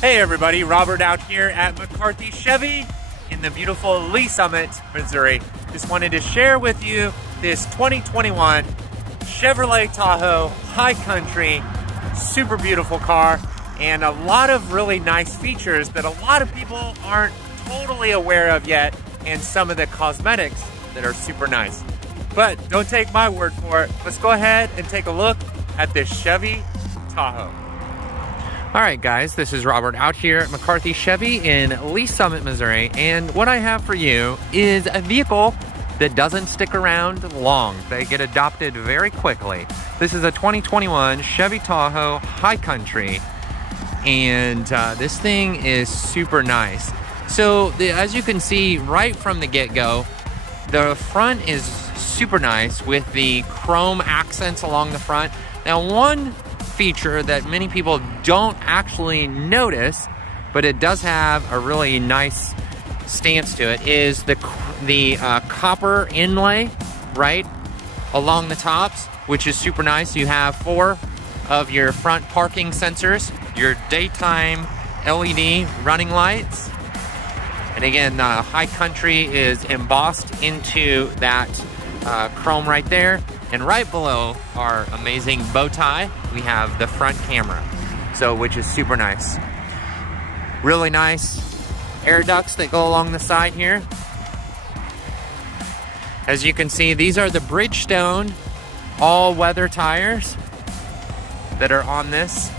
Hey everybody, Robert out here at McCarthy Chevy in the beautiful Lee Summit, Missouri. Just wanted to share with you this 2021 Chevrolet Tahoe High Country. Super beautiful car and a lot of really nice features that a lot of people aren't totally aware of yet, and some of the cosmetics that are super nice. But don't take my word for it. Let's go ahead and take a look at this Chevy Tahoe. All right, guys, this is Robert out here at McCarthy Chevy in Lee Summit, Missouri, and what I have for you is a vehicle that doesn't stick around long. They get adopted very quickly. This is a 2021 Chevy Tahoe High Country, and this thing is super nice. So as you can see right from the get-go, the front is super nice with the chrome accents along the front. Now, one feature that many people don't actually notice, but it does have a really nice stance to it, is the copper inlay right along the tops, which is super nice. You have 4 of your front parking sensors, your daytime LED running lights, and again, High Country is embossed into that chrome right there. And right below our amazing bow tie, we have the front camera, which is super nice. Really nice air ducts that go along the side here. As you can see, these are the Bridgestone all-weather tires that are on this,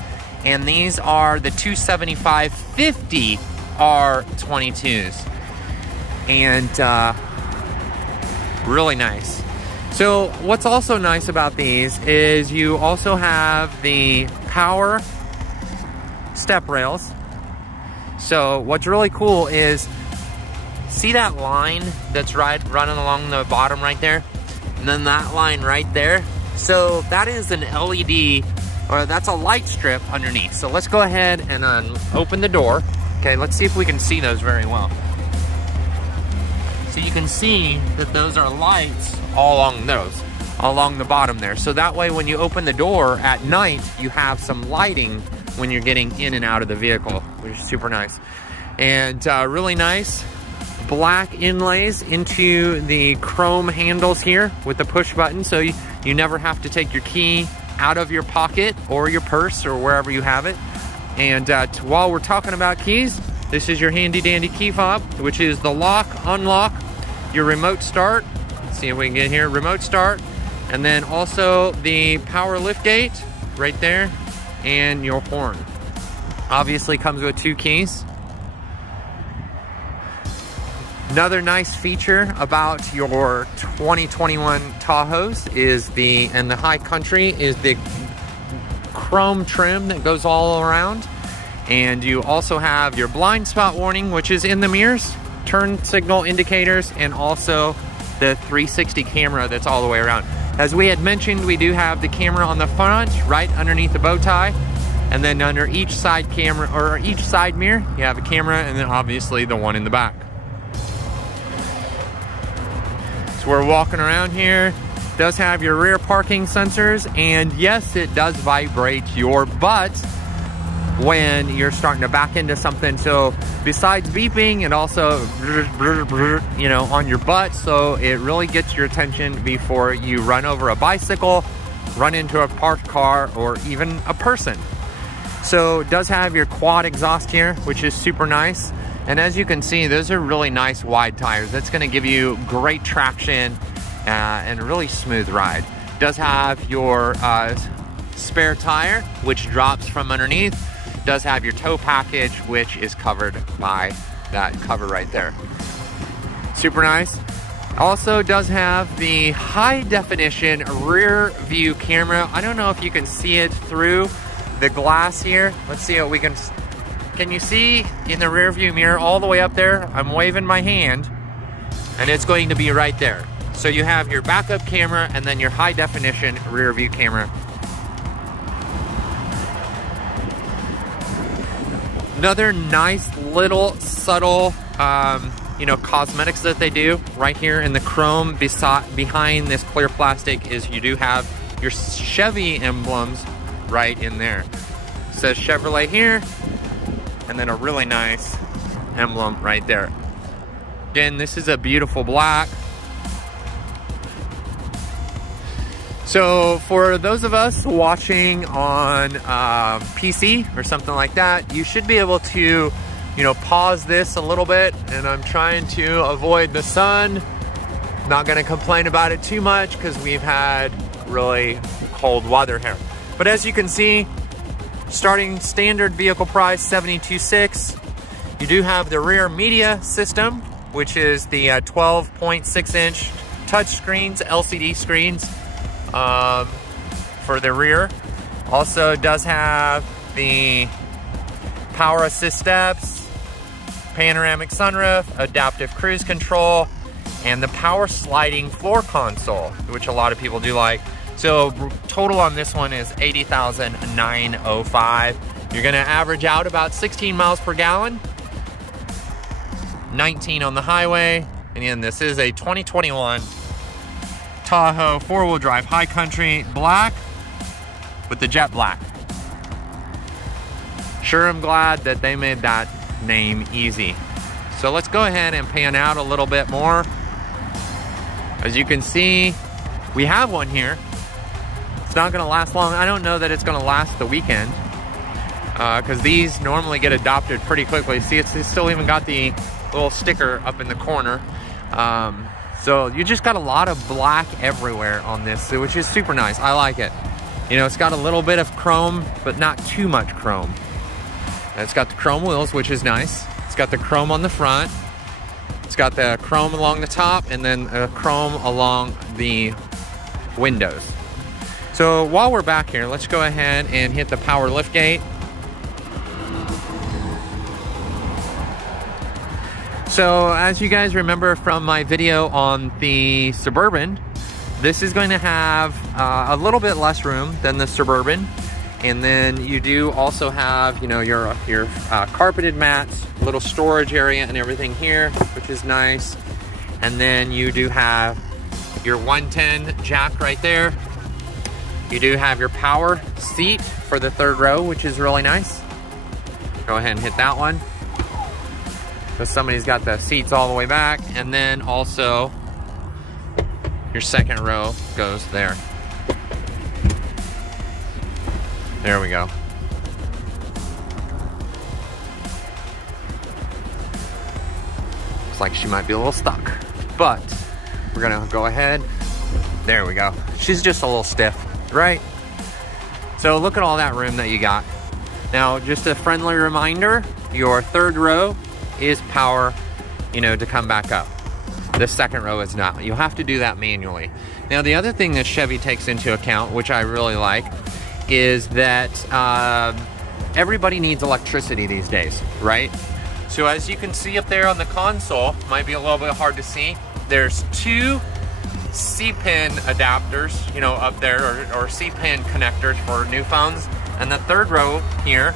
and these are the 275/50 R22s, and really nice. So what's also nice about these is you also have the power step rails. So what's really cool is, see that line that's running along the bottom right there? And then that line right there? So that is an LED, or that's a light strip underneath. So let's go ahead and open the door. Okay, let's see if we can see those very well. So you can see that those are lights all along the bottom there. So that way when you open the door at night, you have some lighting when you're getting in and out of the vehicle, which is super nice. And really nice black inlays into the chrome handles here with the push button, so you never have to take your key out of your pocket or your purse or wherever you have it. And while we're talking about keys, this is your handy dandy key fob, which is the lock, unlock, your remote start. Let's see if we can get here, remote start, and then also the power lift gate right there, and your horn. Obviously comes with 2 keys. Another nice feature about your 2021 Tahoes is and the High Country is the chrome trim that goes all around. And you also have your blind spot warning, which is in the mirrors, turn signal indicators, and also the 360 camera that's all the way around. As we had mentioned, we do have the camera on the front, right underneath the bow tie, and then under each side camera, or each side mirror, you have a camera, and then obviously the one in the back. So we're walking around here. It does have your rear parking sensors, and yes, it does vibrate your butt when you're starting to back into something. So besides beeping, it also, you know, on your butt, so it really gets your attention before you run over a bicycle, run into a parked car, or even a person. So it does have your quad exhaust here, which is super nice. And as you can see, those are really nice wide tires. That's going to give you great traction and a really smooth ride. It does have your spare tire, which drops from underneath. Does have your tow package, which is covered by that cover right there. Super nice. Also does have the high definition rear view camera. I don't know if you can see it through the glass here. Let's see what we can you see in the rear view mirror all the way up there? I'm waving my hand and it's going to be right there. So you have your backup camera and then your high definition rear view camera. Another nice little subtle, you know, cosmetics that they do right here in the chrome behind this clear plastic is you do have your Chevy emblems right in there. It says Chevrolet here, and then a really nice emblem right there. Again, this is a beautiful black. So for those of us watching on PC or something like that, you should be able to, you know, pause this a little bit, and I'm trying to avoid the sun. Not gonna complain about it too much because we've had really cold weather here. But as you can see, starting standard vehicle price, $72,600. You do have the rear media system, which is the 12.6-inch touch screens, LCD screens for the rear. Also does have the power assist steps, panoramic sunroof, adaptive cruise control, and the power sliding floor console, which a lot of people do like. So total on this one is $80,905. You're gonna average out about 16 miles per gallon, 19 on the highway. And again, this is a 2021 Tahoe four-wheel drive high country black with the jet black. Sure, I'm glad that they made that name easy. So let's go ahead and pan out a little bit more. As you can see, we have one here. It's not gonna last long. I don't know that it's gonna last the weekend because these normally get adopted pretty quickly. See, it's still even got the little sticker up in the corner. So you just got a lot of black everywhere on this, which is super nice. I like it. You know, it's got a little bit of chrome, but not too much chrome. And it's got the chrome wheels, which is nice. It's got the chrome on the front. It's got the chrome along the top, and then chrome along the windows. So while we're back here, let's go ahead and hit the power lift gate. So as you guys remember from my video on the Suburban, this is going to have a little bit less room than the Suburban. And then you do also have, you know, your carpeted mats, little storage area and everything here, which is nice. And then you do have your 110 jack right there. You do have your power seat for the third row, which is really nice. Go ahead and hit that one. So somebody's got the seats all the way back, and then also your second row goes there. There we go. Looks like she might be a little stuck, but we're gonna go ahead. There we go. She's just a little stiff, right? So look at all that room that you got. Now, just a friendly reminder, your third row is power, you know, to come back up. The second row is not. You'll have to do that manually. Now, the other thing that Chevy takes into account, which I really like, is that everybody needs electricity these days, right? So as you can see up there on the console, might be a little bit hard to see, there's two C-pin adapters, you know, up there, or C-pin connectors for new phones. And the third row here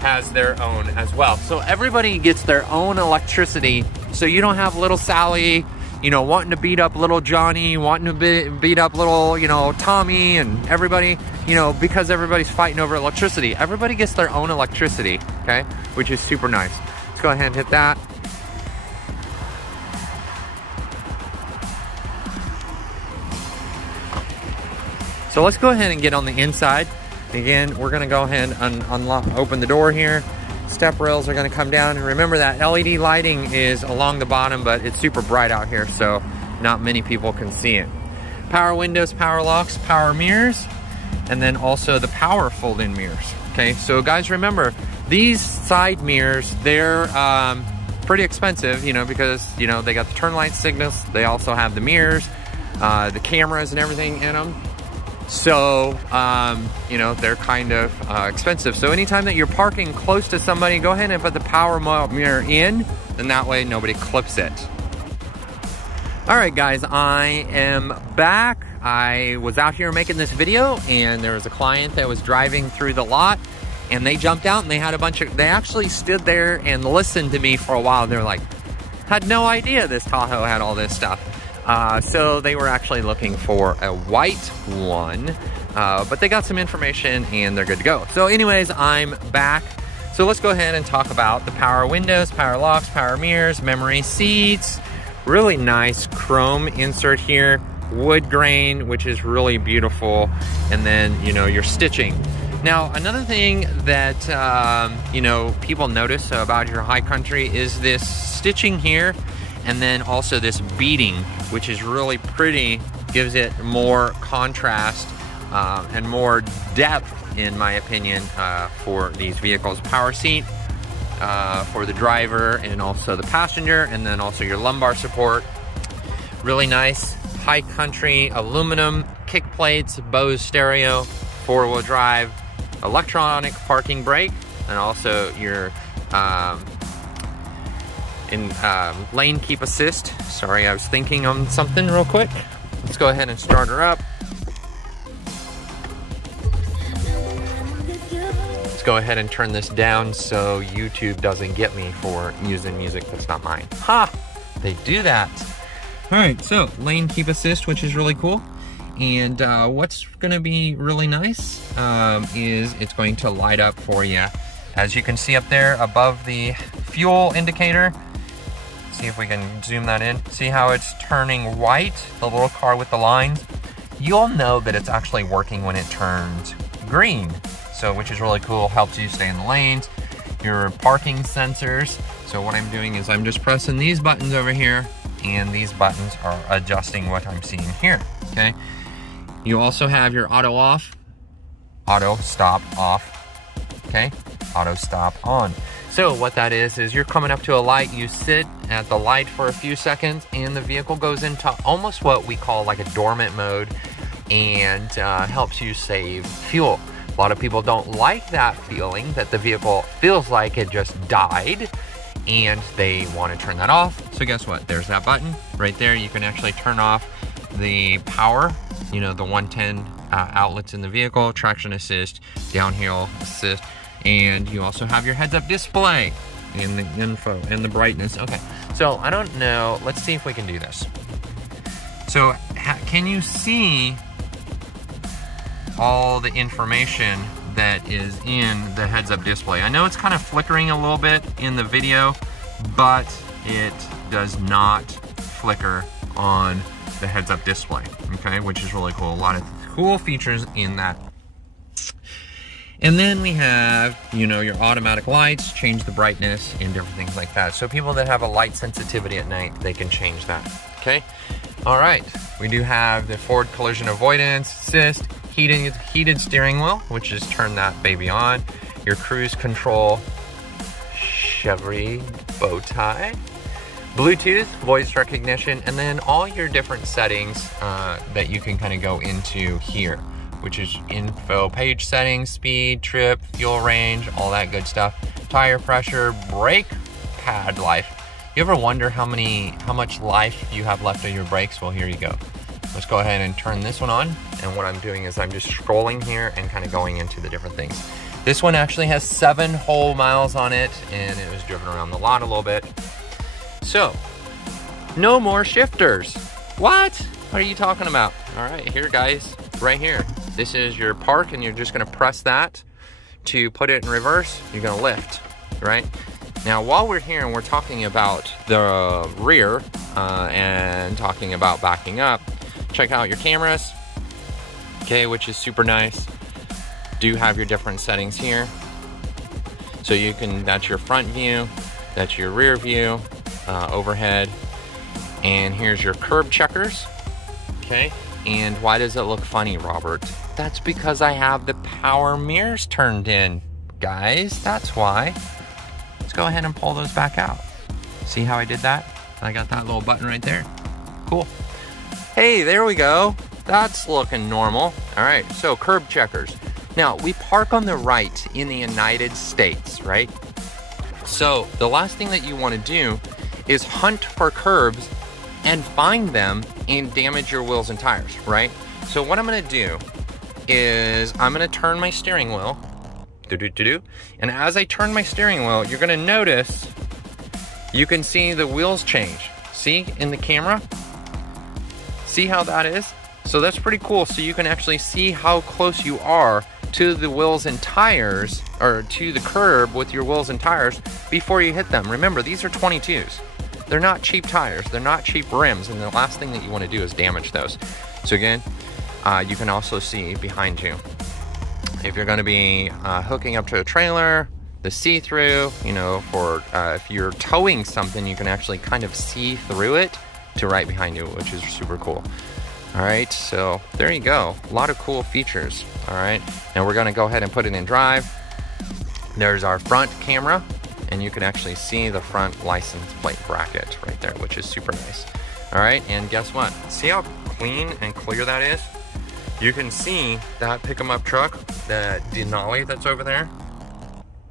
has their own as well. So everybody gets their own electricity, so you don't have little Sally, you know, wanting to beat up little Johnny, wanting to beat up little, you know, Tommy, and everybody, you know, because everybody's fighting over electricity. Everybody gets their own electricity, okay, which is super nice. Let's go ahead and hit that. So let's go ahead and get on the inside. Again, we're gonna go ahead and open the door here. Step rails are gonna come down. And remember that LED lighting is along the bottom, but it's super bright out here, so not many people can see it. Power windows, power locks, power mirrors, and then also the power fold-in mirrors. Okay, so guys, remember, these side mirrors, they're pretty expensive, you know, because, you know, they got the turn light signals, they also have the mirrors, the cameras and everything in them. So, you know, they're kind of expensive. So anytime that you're parking close to somebody, go ahead and put the power mirror in, and that way nobody clips it. All right, guys, I am back. I was out here making this video, and there was a client that was driving through the lot, and they jumped out, and they had a bunch of, they actually stood there and listened to me for a while. They're like, had no idea this Tahoe had all this stuff. So they were actually looking for a white one, but they got some information and they're good to go. So anyways, I'm back. So So let's go ahead and talk about the power windows, power locks, power mirrors, memory seats. Really nice chrome insert here, wood grain, which is really beautiful. And then, you know, your stitching. Now, another thing that, you know, people notice about your High Country is this stitching here, and then also this beading, which is really pretty, gives it more contrast and more depth, in my opinion, for these vehicles. Power seat for the driver and also the passenger, and then also your lumbar support. Really nice High Country aluminum kick plates, Bose stereo, 4-wheel drive, electronic parking brake, and also your lane keep assist. Sorry, I was thinking on something real quick. Let's go ahead and start her up. Let's go ahead and turn this down so YouTube doesn't get me for using music that's not mine. Ha! They do that. All right, so lane keep assist, which is really cool. And what's gonna be really nice is it's going to light up for you. As you can see up there above the fuel indicator, see if we can zoom that in. See how it's turning white, the little car with the lines? You'll know that it's actually working when it turns green. So, which is really cool, helps you stay in the lanes. Your parking sensors. So what I'm doing is I'm just pressing these buttons over here, and these buttons are adjusting what I'm seeing here, okay? You also have your auto off, auto stop off, okay? Auto stop on. So what that is you're coming up to a light, you sit at the light for a few seconds, and the vehicle goes into almost what we call like a dormant mode, and helps you save fuel. A lot of people don't like that feeling, that the vehicle feels like it just died, and they want to turn that off. So guess what? There's that button right there. You can actually turn off the power, you know, the 110 outlets in the vehicle, traction assist, downhill assist, and you also have your heads-up display and the info and the brightness. Okay, so I don't know. Let's see if we can do this. So can you see all the information that is in the heads-up display? I know it's kind of flickering a little bit in the video, but it does not flicker on the heads-up display, okay, which is really cool. A lot of cool features in that. And then we have, you know, your automatic lights, change the brightness and different things like that. So people that have a light sensitivity at night, they can change that, okay? All right, we do have the forward collision avoidance assist, heated steering wheel, which is turn that baby on, your cruise control, Chevy bow tie, Bluetooth, voice recognition, and then all your different settings that you can kind of go into here, which is info, page settings, speed, trip, fuel range, all that good stuff, tire pressure, brake pad life. You ever wonder how much life you have left on your brakes? Well, here you go. Let's go ahead and turn this one on. And what I'm doing is I'm just scrolling here and kind of going into the different things. This one actually has 7 whole miles on it, and it was driven around the lot a little bit. So, no more shifters. What? What are you talking about? All right, here guys, right here. This is your park, and you're just gonna press that to put it in reverse. You're gonna lift, right? Now, while we're here and we're talking about the rear and talking about backing up, check out your cameras, okay, which is super nice. Do have your different settings here. So you can, that's your front view, that's your rear view, overhead, and here's your curb checkers, okay? And why does it look funny, Robert? That's because I have the power mirrors turned in, guys, that's why. Let's go ahead and pull those back out. See how I did that? I got that little button right there. Cool. Hey, there we go. That's looking normal. All right, so curb checkers. Now, we park on the right in the United States, right? So the last thing that you want to do is hunt for curbs and find them and damage your wheels and tires, right? So what I'm gonna do is I'm gonna turn my steering wheel, and as I turn my steering wheel, you're gonna notice, you can see the wheels change. See in the camera? See how that is? So that's pretty cool. So you can actually see how close you are to the wheels and tires, or to the curb with your wheels and tires before you hit them. Remember, these are 22s. They're not cheap tires, they're not cheap rims, and the last thing that you want to do is damage those. So again, you can also see behind you. If you're going to be hooking up to a trailer, the see-through, you know, for if you're towing something, you can actually kind of see through it to right behind you, which is super cool. All right, so there you go. A lot of cool features. All right, now we're going to go ahead and put it in drive. There's our front camera, and you can actually see the front license plate bracket right there, which is super nice. All right, and guess what? See how clean and clear that is? You can see that pick 'em up truck, the Denali that's over there,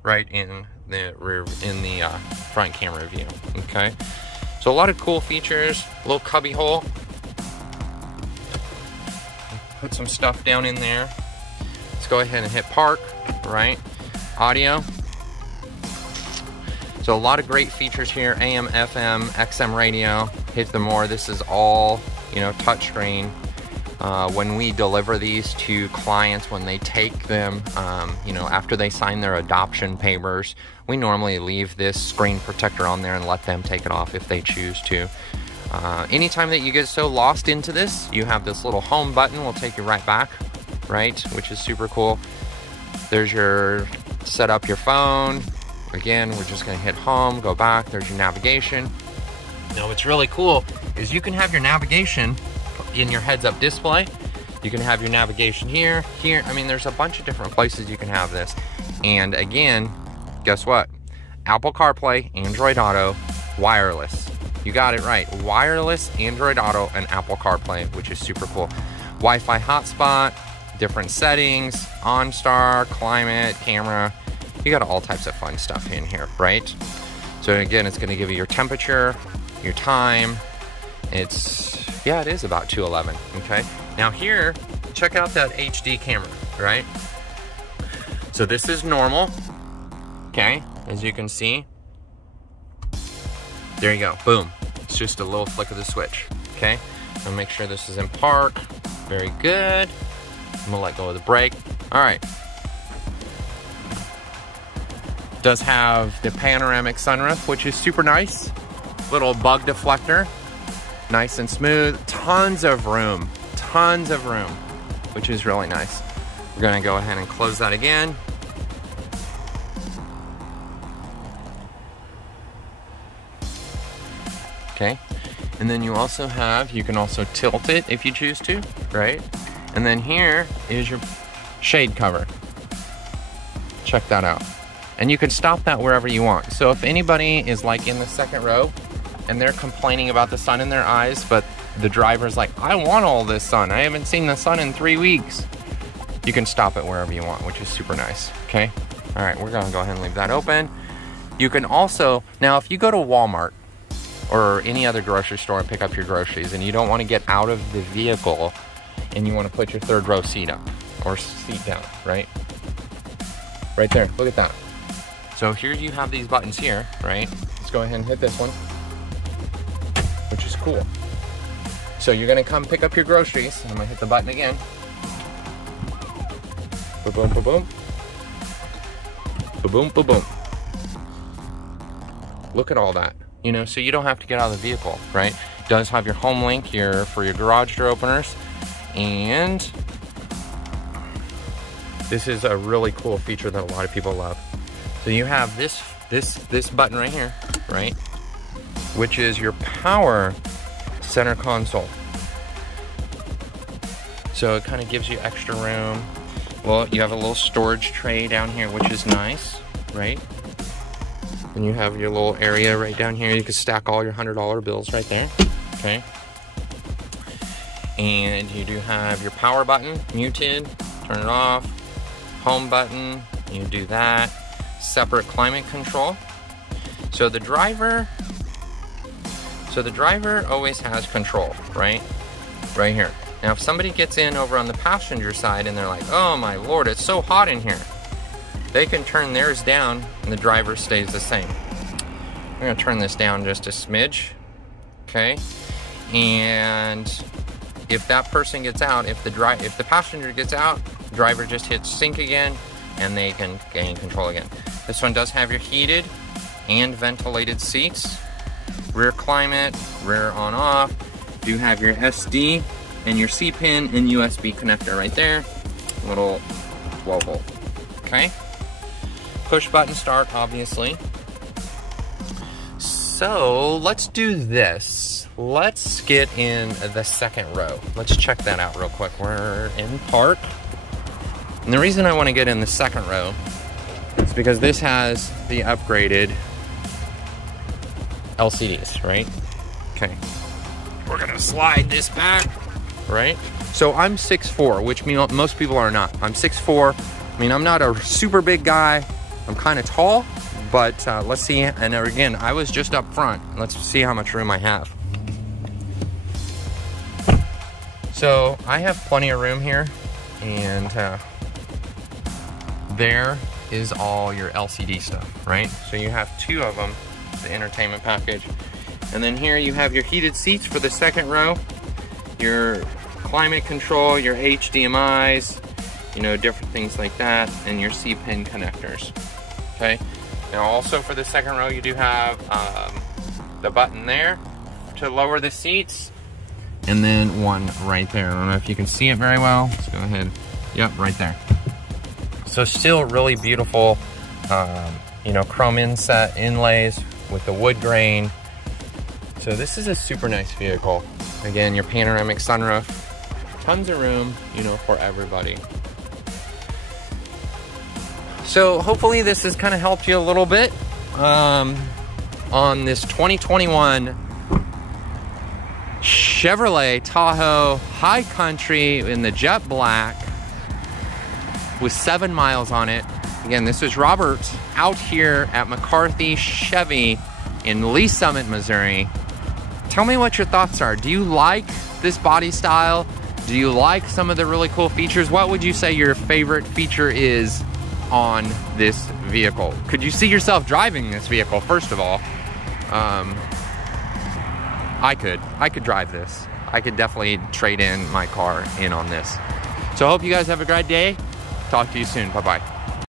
right in the rear, in the front camera view. Okay, so a lot of cool features. A little cubby hole. Put some stuff down in there. Let's go ahead and hit park. Right, audio. So a lot of great features here. AM, FM, XM radio. Hit the more. This is all, you know, touchscreen. When we deliver these to clients, when they take them, you know, after they sign their adoption papers, we normally leave this screen protector on there and let them take it off if they choose to. Anytime that you get so lost into this, you have this little home button. Will take you right back, right, which is super cool. There's your set up your phone. Again, we're just going to hit home, go back. There's your navigation. Now, what's really cool is you can have your navigation in your heads-up display. You can have your navigation here. I mean, there's a bunch of different places you can have this. And again, guess what? Apple CarPlay, Android Auto, wireless. You got it right. Wireless, Android Auto, and Apple CarPlay, which is super cool. Wi-Fi hotspot, different settings, OnStar, climate, camera. You got all types of fun stuff in here, right? So again, it's going to give you your temperature, your time. Yeah, it is about 211, okay? Now here, check out that HD camera, right? So this is normal, okay? As you can see. There you go, boom. It's just a little flick of the switch, okay? I'll make sure this is in park. Very good. I'm gonna let go of the brake. All right. Does have the panoramic sunroof, which is super nice. Little bug deflector. Nice and smooth, tons of room, which is really nice. We're gonna go ahead and close that again. Okay, and then you also have, you can also tilt it if you choose to, right? And then here is your shade cover. Check that out. And you can stop that wherever you want. So if anybody is like in the second row, and they're complaining about the sun in their eyes, but the driver's like, I want all this sun. I haven't seen the sun in 3 weeks. You can stop it wherever you want, which is super nice, okay? All right, we're gonna go ahead and leave that open. You can also, now if you go to Walmart or any other grocery store and pick up your groceries and you don't wanna get out of the vehicle and you wanna put your third row seat up or seat down, right? Right there, look at that. So here you have these buttons here, right? Let's go ahead and hit this one, which is cool. So you're gonna come pick up your groceries. I'm gonna hit the button again. Ba-boom, ba-boom. Ba-boom, ba-boom. Look at all that. You know, so you don't have to get out of the vehicle, right? It does have your home link here for your garage door openers. And this is a really cool feature that a lot of people love. So you have this button right here, right? Which is your power center console. So it kind of gives you extra room. Well, you have a little storage tray down here, which is nice, right? And you have your little area right down here. You can stack all your $100 bills right there, okay? And you do have your power button, muted, turn it off, home button, you do that. Separate climate control. So the driver always has control, right? Right here. Now if somebody gets in over on the passenger side and they're like, oh my lord, it's so hot in here, they can turn theirs down and the driver stays the same. I'm gonna turn this down just a smidge, okay? And if that person gets out, if the passenger gets out, driver just hits sync again, and they can gain control again. This one does have your heated and ventilated seats, rear climate, rear on off. Do have your SD and your C pin and USB connector right there. Little 12 volt. Okay. Push button start, obviously. So let's do this. Let's get in the second row. Let's check that out real quick. We're in park. And the reason I want to get in the second row is because this has the upgraded LCDs, right? Okay. We're gonna slide this back, right? So I'm 6'4", which means most people are not. I'm 6'4". I mean, I'm not a super big guy. I'm kind of tall, but let's see. And again, I was just up front. Let's see how much room I have. So I have plenty of room here, and there is all your LCD stuff, right? So you have 2 of them, the entertainment package. And then here you have your heated seats for the second row, your climate control, your HDMIs, you know, different things like that, and your C-pin connectors, okay? Now also for the second row, you do have the button there to lower the seats, and then one right there. I don't know if you can see it very well. Let's go ahead. Yep, right there. So still really beautiful, you know, chrome inset inlays with the wood grain. So this is a super nice vehicle. Again, your panoramic sunroof, tons of room, you know, for everybody. So hopefully this has kind of helped you a little bit on this 2021 Chevrolet Tahoe High Country in the jet black with 7 miles on it. Again, this is Robert out here at McCarthy Chevy in Lee Summit, Missouri. Tell me what your thoughts are. Do you like this body style? Do you like some of the really cool features? What would you say your favorite feature is on this vehicle? Could you see yourself driving this vehicle, first of all? I could drive this. I could definitely trade in my car in on this. So I hope you guys have a great day. Talk to you soon. Bye-bye.